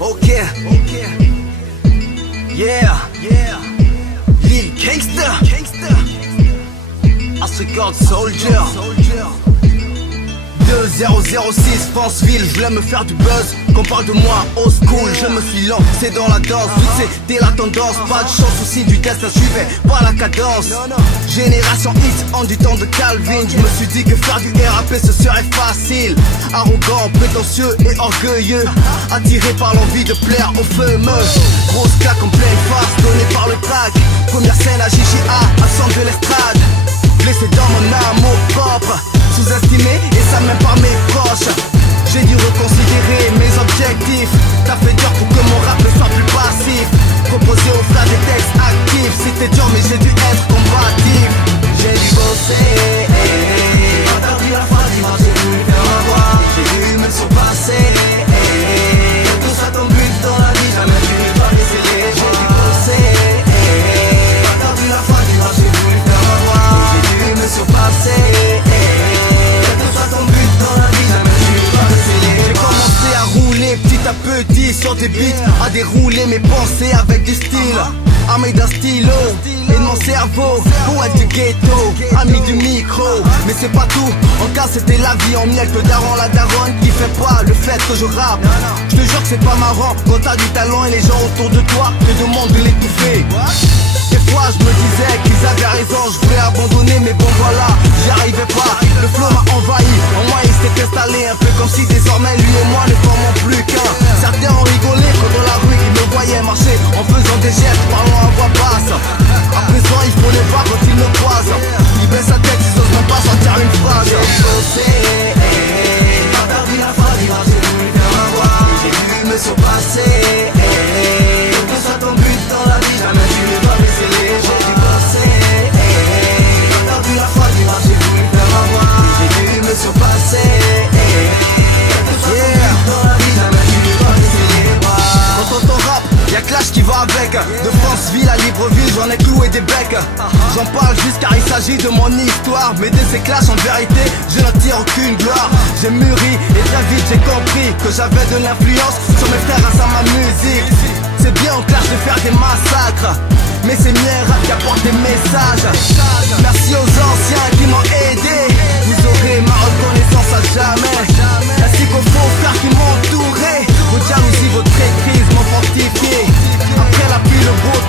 Ok, yeah, Lil Gangsta, Assecord Soldier 2006, Fanceville, je voulais me faire du buzz. Qu'on parle de moi, old school, je me suis lancé dans la danse. Vu que c'était la tendance, pas de chance, souci du destin suivait pas la cadence. Génération X, en du temps de Calvin. Je me suis dit que faire du RAP ce serait facile. Arrogant, prétentieux et orgueilleux, attiré par l'envie de plaire aux fameux. Grosse claque en pleine face, donnée par le track. Première scène à JJA, à centre de l'estrade. Blessé dans mon amour propre, sous-estimé et ça même par mes proches. J'ai dû reconsidérer mes objectifs. T'as fait dur pour que mon rap ne soit plus passif. Proposer aux frères des textes actifs. C'était dur mais j'ai dû être combatif. J'ai dû bosser. Interdit la foi, dimanche j'ai voulu faire ma voix. J'ai dû me surpasser. Tout ça ton but dans la vie, jamais tu ne vas laisser les. J'ai dû bosser. Interdit la foi, dimanche j'ai voulu faire ma voix. J'ai dû me surpasser. Tout ça ton but dans la vie, jamais tu ne vas laisser les. J'ai commencé à rouler petit à petit sur des beats, à dérouler mes pensées avec du style, armé d'un stylo et de mon cerveau. Poète du ghetto, ami du micro. Mais c'est pas tout, en cas c'était la vie en miel. Le daron, la daronne qui fait pas le fait que je rappe. Je te jure que c'est pas marrant quand t'as du talent et les gens autour de toi te demandent de l'étouffer. Des fois je me disais qu'ils avaient raison, je voulais abandonner mais bon voilà, j'y arrivais pas. Le flow m'a envahi, en moi il s'est installé un peu comme si désormais lui et moi ne formons plus qu'un. Certains ont rigolé quand dans la rue ils me voyaient marcher en faisant des gestes, parlant à voix basse. À présent ils font les pas quand ils me croisent. Ils baissent la tête, ils osent même pas sortir une phrase. J'ai bossé, pas perdu la foi, dimanche j'ai voulu faire ma voix. J'ai dû me surpasser. Que soit ton but dans la vie, jamais tu ne dois laisser les. J'ai dû bosser, pas perdu la foi, dimanche j'ai voulu faire ma voix. J'ai dû me surpasser. Que soit ton but dans la vie, jamais tu ne dois laisser les bras. Quand t'entends rap, y'a Clash qui va avec. De Franceville à Libreville, j'en ai cloué des becs. J'en parle juste car il s'agit de mon histoire. Mais de ces clashs en vérité, je n'en tire aucune gloire. J'ai mûri et très vite j'ai compris que j'avais de l'influence sur mes frères grâce à ma musique. C'est bien en clash de faire des massacres, mais c'est mieux un rap qui apporte des messages. Merci aux anciens qui m'ont aidé, vous aurez ma reconnaissance à jamais. Ainsi qu'aux faux frères qui m'ont entouré, vos jalousies, votre crise m'ont fortifié. Après la pluie, le beau